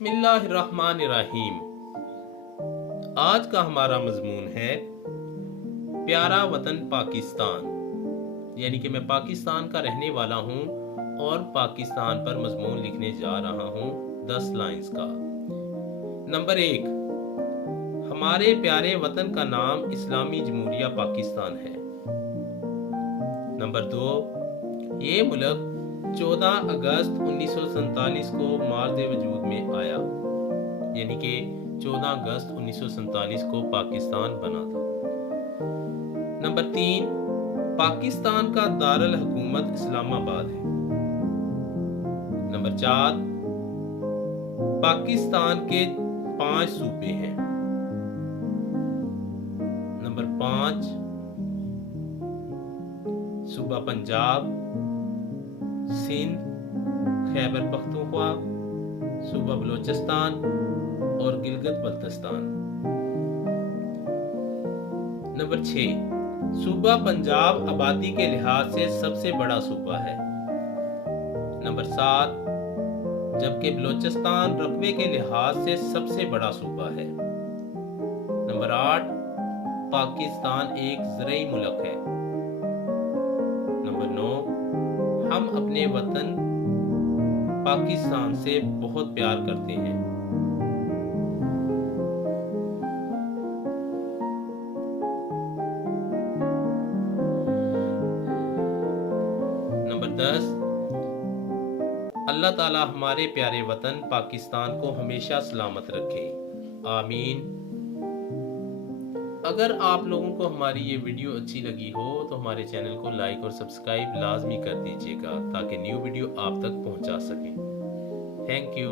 बिस्मिल्लाहिर्रहमानिर्रहीम। आज का हमारा मजमून है प्यारा वतन पाकिस्तान। यानी कि मैं पाकिस्तान का रहने वाला हूँ और पाकिस्तान पर मजमून लिखने जा रहा हूँ 10 लाइंस का। नंबर 1, हमारे प्यारे वतन का नाम इस्लामी जमहूरिया पाकिस्तान है। नंबर 2, ये मुल्क 14 अगस्त 1947 को मार्ज़ वजूद में आया, यानी कि 14 अगस्त 1947 को पाकिस्तान बना था। नंबर 3, पाकिस्तान का दारुल हुकूमत इस्लामाबाद है। नंबर 4, पाकिस्तान के 5 सूबे हैं। नंबर 5, सूबा पंजाब, सिंध, खैबर पख्तूनख्वा, सूबा बलोचिस्तान और गिलगित बल्तिस्तान। नंबर 6, सूबा पंजाब आबादी के लिहाज से सबसे बड़ा सूबा है। नंबर 7, जबकि बलोचिस्तान रकबे के लिहाज से सबसे बड़ा सूबा है। नंबर 8, पाकिस्तान एक ज़रई मुल्क है। नंबर 9, हम अपने वतन पाकिस्तान से बहुत प्यार करते हैं। नंबर 10, अल्लाह ताला हमारे प्यारे वतन पाकिस्तान को हमेशा सलामत रखे, आमीन। अगर आप लोगों को हमारी ये वीडियो अच्छी लगी हो तो हमारे चैनल को लाइक और सब्सक्राइब लाजमी कर दीजिएगा ताकि न्यू वीडियो आप तक पहुंचा सकें। Thank you.